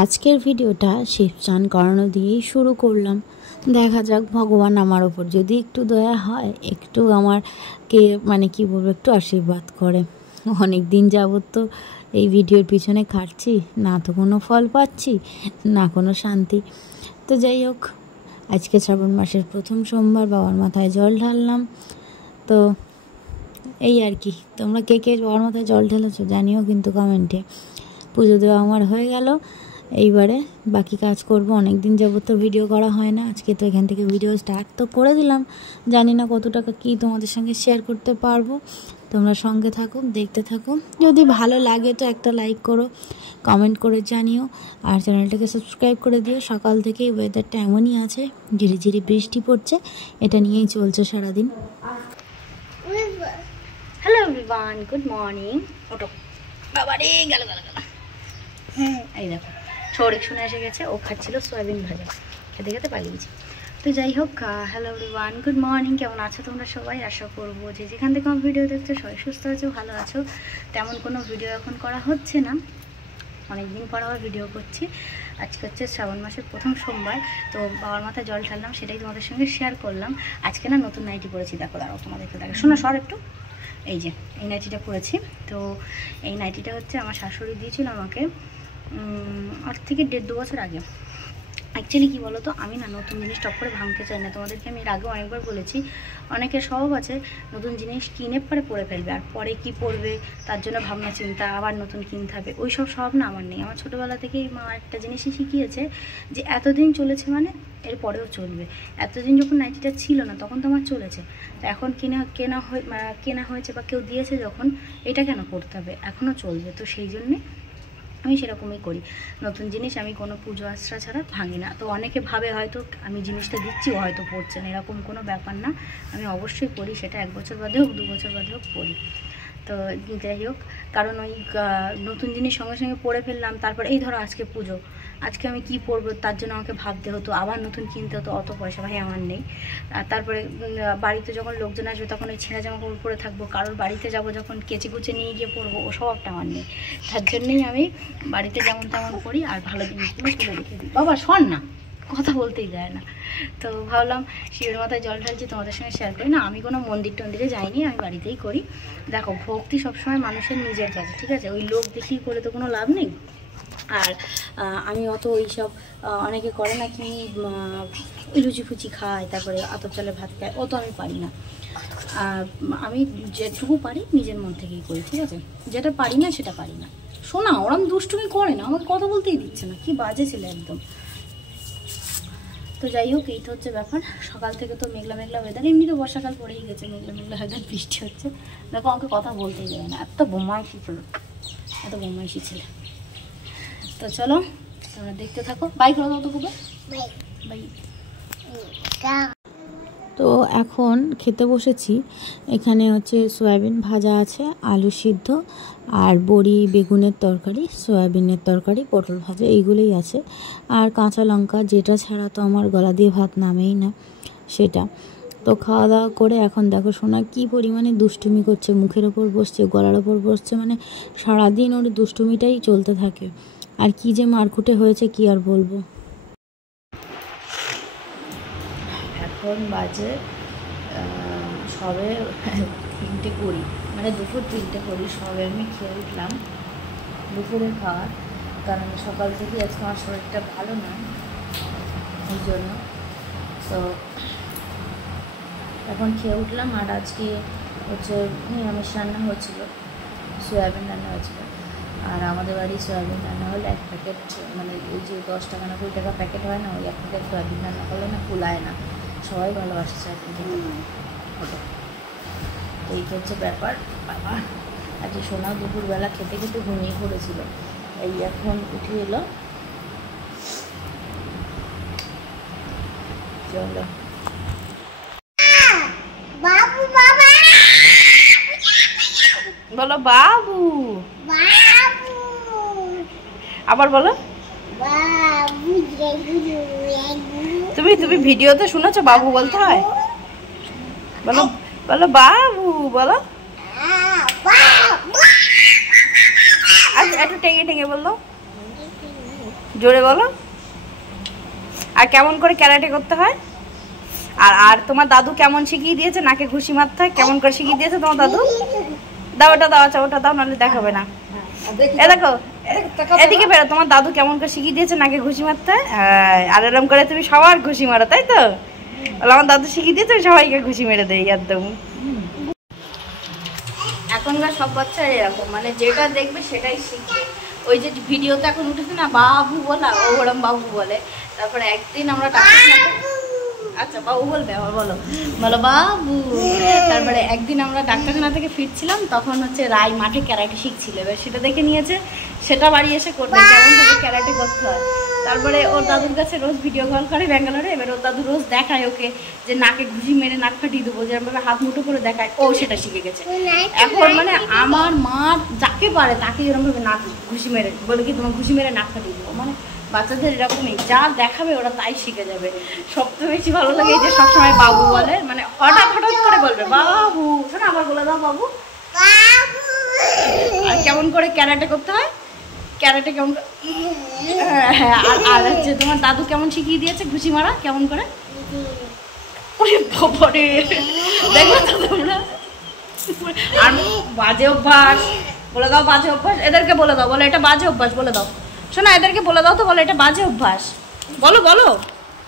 আজকের ভিডিওটা শিব চান করানো দিয়েই শুরু করলাম। দেখা যাক ভগবান আমার ওপর যদি একটু দয়া হয়, একটু আমারকে কি বলবো, একটু আশীর্বাদ করে। অনেক দিন যাবত তো এই ভিডিওর পিছনে খাটছি, না তো কোনো ফল পাচ্ছি, না কোনো শান্তি। তো যাই হোক, আজকে শ্রাবণ মাসের প্রথম সোমবার, বাবার মাথায় জল ঢাললাম। তো এই আর কি, তোমরা কে কে বাবার মাথায় জল ঢেলেছো জানিও কিন্তু কমেন্টে। পুজো দেওয়া আমার হয়ে গেল, এইবারে বাকি কাজ করব। অনেক দিন যাবত তো ভিডিও করা হয় না, আজকে তো এখান থেকে ভিডিও স্টার্ট তো করে দিলাম। জানি না কত টাকা কী তোমাদের সঙ্গে শেয়ার করতে পারবো, তোমরা সঙ্গে থাকো, দেখতে থাকো। যদি ভালো লাগে তো একটা লাইক করো, কমেন্ট করে জানিও, আর চ্যানেলটাকে সাবস্ক্রাইব করে দিও। সকাল থেকেই ওয়েদারটা এমনই আছে, ঝিরি ঝিরি বৃষ্টি পড়ছে, এটা নিয়েই চলছে সারাদিন। Hello everyone, good morning. ওটো বাবা রে, গেল গেল গেল। এই দেখো ছড়িক শুনে এসে গেছে, ও খাচ্ছিল সয়াবিন ভাজা, খেতে খেতে পালিয়েছি। তো যাই হোক, হ্যালো এভরিওয়ান, গুড মর্নিং। কেমন আছো তোমরা সবাই? আশা করবো যে যেখান থেকে আমার ভিডিও দেখছো সবাই সুস্থ আছো, ভালো আছো। তেমন কোনো ভিডিও এখন করা হচ্ছে না, অনেকদিন পর আবার ভিডিও করছি। আজকে হচ্ছে শ্রাবণ মাসের প্রথম সোমবার, তো বাবার মাথায় জল ঢাললাম, সেটাই তোমাদের সঙ্গে শেয়ার করলাম। আজকে না নতুন নাইটি পরেছি, দেখো দাঁড়াও তোমাদেরকে দেখো, শোনো সর একটু। এই যে এই নাইটিটা পরেছি, তো এই নাইটিটা হচ্ছে আমার শাশুড়ি দিয়েছিল আমাকে আজ থেকে 1.5-2 বছর আগে। অ্যাকচুয়ালি কী বলো তো, আমি না নতুন জিনিস টপ করে ভাঙতে চাই না। তোমাদেরকে আমি এর আগেও অনেকবার বলেছি, অনেকের স্বভাব আছে নতুন জিনিস কিনে পরে ফেলবে, আর পরে কি পরবে তার জন্য ভাবনা চিন্তা, আবার নতুন কিনতে হবে, ওই সব স্বভাব না আমার নেই। আমার ছোটোবেলা থেকেই মা একটা জিনিসই শিখিয়েছে যে এতদিন চলেছে মানে এর পরেও চলবে। এতদিন যখন নাইটিটা ছিল না তখন তো আমার চলেছে, তো এখন কেনা হয়েছে বা কেউ দিয়েছে যখন, এটা কেন করতে হবে, এখনও চলবে। তো সেই জন্যে আমি সেরকমই করি, নতুন জিনিস আমি কোনো পুজো আশ্রা ছাড়া ভাঙি না। তো অনেকে ভাবে হয়তো আমি জিনিসটা দিচ্ছি ও হয়তো পড়ছে না, এরকম কোনো ব্যাপার না। আমি অবশ্যই পড়ি, সেটা 1 বছর বাদে হোক 2 বছর বাদে হোক পড়ি। তো যাই হোক, কারণ ওই নতুন জিনিস সঙ্গে সঙ্গে পরে ফেললাম, তারপর এই ধরো আজকে পুজো, আজকে আমি কি পরবো তার জন্য আমাকে ভাবতে হতো, আবার নতুন কিনতে হতো, অত পয়সা ভাই আমার নেই। আর তারপরে বাড়িতে যখন লোকজন আসবে তখন ওই ছেঁড়া জামা কাপড় পরে থাকবো, কারোর বাড়িতে যাব যখন কেচে কুচে নিয়ে গিয়ে পরবো, ও স্বভাবটা আমার নেই। তার জন্যই আমি বাড়িতে যেমন তেমন করি, আর ভালো জিনিসগুলো তুলে রেখে দিই। বাবা শোন না, কথা বলতেই যায় না। তো ভাবলাম শিবের মাথায় জল ঢালছি, তোমাদের সঙ্গে শেয়ার করি। না, আমি কোনো মন্দির টন্দিরে যাইনি, আমি বাড়িতেই করি। দেখো, ভক্তি সবসময় মানুষের নিজের কাছে, ঠিক আছে? ওই লোক দেখি করে তো কোনো লাভ নেই। আর আমি অত ওইসব, অনেকে করে না কি ওই লুচি ফুচি খায়, তারপরে আতপ চালের ভাত খায়, অত আমি পারি না। আমি যেটুকু পারি নিজের মন থেকেই করি, ঠিক আছে? যেটা পারি না সেটা পারি না। শোনা, ওরম দুষ্টুমি করে না, আমাকে কথা বলতেই দিচ্ছে না, কি বাজে ছিল একদম। তো যাই হোক, এই তো হচ্ছে ব্যাপার। সকাল থেকে তো মেঘলা মেঘলা ওয়েদার, এমনি তো বর্ষাকাল পড়েই গেছে, মেঘলা মেঘলা ওয়েদার, বৃষ্টি হচ্ছে। দেখো আমাকে কথা বলতেই দেয় না, এত বোমাইশি ছিল, এত বোমাইশি ছিল। তো চলো তোমরা দেখতে থাকো, বাই করে দাও তো খুব বাই। তো এখন খেতে বসেছি, এখানে হচ্ছে সয়াবিন ভাজা আছে, আলু সিদ্ধ, আর বড়ি বেগুনের তরকারি, সয়াবিনের তরকারি, পটল ভাজা, এইগুলোই আছে। আর কাঁচা লঙ্কা, যেটা ছাড়া তো আমার গলা দিয়ে ভাত নামেই না, সেটা। তো খাওয়া দাওয়া করে এখন দেখো সোনা কী পরিমাণে দুষ্টুমি করছে, মুখের ওপর বসছে, গলার ওপর বসছে, মানে সারাদিন ওর দুষ্টুমিটাই চলতে থাকে। আর কি যে মারকুটে হয়েছে কি আর বলবো। এখন বাজে সবে 3:20, মানে দুপুর 3:20, সবে আমি খেয়ে উঠলাম দুপুরের খাওয়া। কারণ সকাল থেকে আজকে আমার শরীরটা ভালো নয়, এই জন্য। তো এখন খেয়ে উঠলাম। আর আজকে হচ্ছে নিরামিষ রান্না হয়েছিল, সয়াবিন রান্না হয়েছিল। আর আমাদের বাড়ি সয়াবিন রান্না হলে 1 প্যাকেট, মানে ওই যে 10 টাকা না 20 টাকা প্যাকেট হয় না, ওই 1 প্যাকেট সয়াবিন রান্না করলে না কুলায় না, সবাই ভালোবাসে সয়াবিন খেতে। ওটা এই হচ্ছে ব্যাপার। বাবা আজকে সোনা দুপুরবেলা খেতে খেতে ঘুমিয়ে পড়েছিল, এই এখন উঠে এলো। চলো বাবু, বাবা বলো, বাবু বাবু, আবার বলো বাবু। তুমি ভিডিওতে শুনেছো বাবু বলতে হয়? বলো বলো বাবু, বলো আচ্ছা, একটু টেঙে টেঙে বললো। জোরে বলো। আর কেমন করে ক্যারাটে করতে হয়? আর আর তোমার দাদু কেমন শিখিয়ে দিয়েছে নাকে ঘুষি মারতে হয়? কেমন করে শিখিয়ে দিয়েছে তোমার দাদু? দাও ওটা দাও, আচ্ছা ওটা দাও, নাহলে দেখাবে না। এ দেখো এদিকে বেরো, তোমার দাদু কেমন করে শিখিয়ে দিয়েছে নাকে ঘুষি মারতে হয়। আর এরকম করে তুমি সবার ঘুষি মারো, তাই তো? আমার দাদু শিখিয়ে দিয়েছে, সবাইকে ঘুষি মেরে দেয় একদম। এখনকার সব বাচ্চা এরকম, মানে যেটা দেখবে সেটাই শিখবে। ওই যে ভিডিওতে এখন উঠেছে না বাবু বলা, ও ওরম বাবু বলে। তারপরে একদিন আমরা আচ্ছা বাবু বলবে, আবার বলো বলো বাবু। তারপরে একদিন আমরা ডাক্তারখানা থেকে ফিরছিলাম, তখন হচ্ছে রায় মাঠে ক্যারাটে শিখছিল। এবার সেটা দেখে নিয়েছে, সেটা বাড়ি এসে করবে কেমন ভাবে ক্যারাটে করতে হয়। তারপরে ওর দাদুর কাছে রোজ ভিডিও কল করে ব্যাঙ্গালোরে। এবার ওর দাদু রোজ দেখায় ওকে যে নাকে ঘুষি মেরে নাক ফাটিয়ে দেবো, যেরকমভাবে হাত মুঠো করে দেখায়, ও সেটা শিখে গেছে। এখন মানে আমার মা যাকে পারে তাকে এরকমভাবে নাক ঘুষি মেরে বলে কি তোমার ঘুষি মেরে নাক ফাটিয়ে দেবো। মানে বাচ্চাদের এরকমই, যা দেখাবে ওরা তাই শিখে যাবে। সবচেয়ে বেশি ভালো লাগে যে সবসময় বাবু বলে, মানে হঠাৎ হঠাৎ করে বলবে বাবু। শোনো আবার বলে দাও বাবু। আর কেমন করে ক্যারাটে করতে হয়, ক্যারাটে কেমন, হ্যাঁ। আর হচ্ছে তোমার দাদু কেমন শিখিয়ে দিয়েছে ঘুষি মারা কেমন করে। দেখো তো তোমরা। আর বাজে অভ্যাস বলে দাও, বাজে অভ্যাস এদেরকে বলে দাও, বলে এটা বাজে অভ্যাস বলে দাও। শোনো এদেরকে বলে দাও তো, বলে এটা বাজে অভ্যাস। বলো বলো,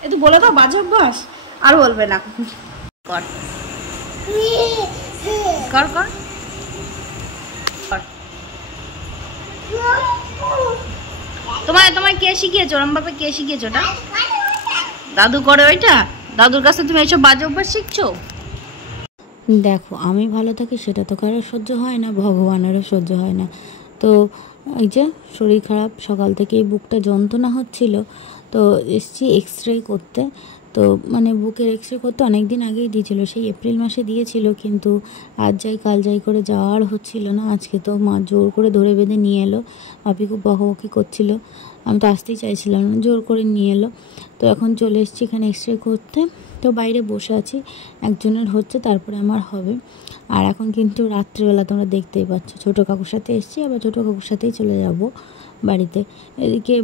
একটু বলে দাও বাজে অভ্যাস। আর বলবে না। কর কর কর। তোমায় কে শিখিয়েছো ওরমভাবে? কে শিখিয়েছো ওটা? দাদু করে ওইটা? দাদুর কাছে তুমি এইসব বাজে অভ্যাস শিখছো? দেখো আমি ভালো থাকি সেটা তো কারো সহ্য হয় না, ভগবানেরও সহ্য হয় না। তো এই যে শরীর খারাপ, সকাল থেকে বুকটা যন্ত্রণা হচ্ছিল, তো এসছি এক্স রে করতে। তো মানে বুকের এক্স-রে করতে অনেক দিন আগেই দিয়েছিল, সেই এপ্রিল মাসে দিয়েছিল, কিন্তু আজ যাই কাল যাই করে যাওয়া আর হচ্ছিল না। আজকে তো মা জোর করে ধরে বেঁধে নিয়ে এলো, আপনি খুব বকাবকি করছিল, আমি তো আসতেই চাইছিলাম না, জোর করে নিয়ে এলো। তো এখন চলে এসেছি এখানে এক্স-রে করতে। তো বাইরে বসে আছি, একজনের হচ্ছে তারপরে আমার হবে। আর এখন কিন্তু রাত্রিবেলা তোমরা দেখতেই পাচ্ছ, ছোটো কাকুর সাথে এসেছি, আবার ছোটো কাকুর সাথেই চলে যাব বাড়িতে। এদিকে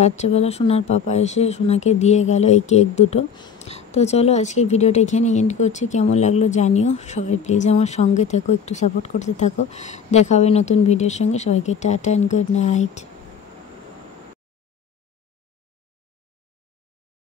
রাত্রেবেলা সোনার পাপা এসে সোনাকে দিয়ে গেল এই কেক দুটো। তো চলো আজকে ভিডিওটা এখানে এন্ড করছি, কেমন লাগলো জানিও। সবাই প্লিজ আমার সঙ্গে থেকো, একটু সাপোর্ট করতে থাকো। দেখা হবে নতুন ভিডিওর সঙ্গে। সবাইকে টাটা অ্যান্ড গুড নাইট।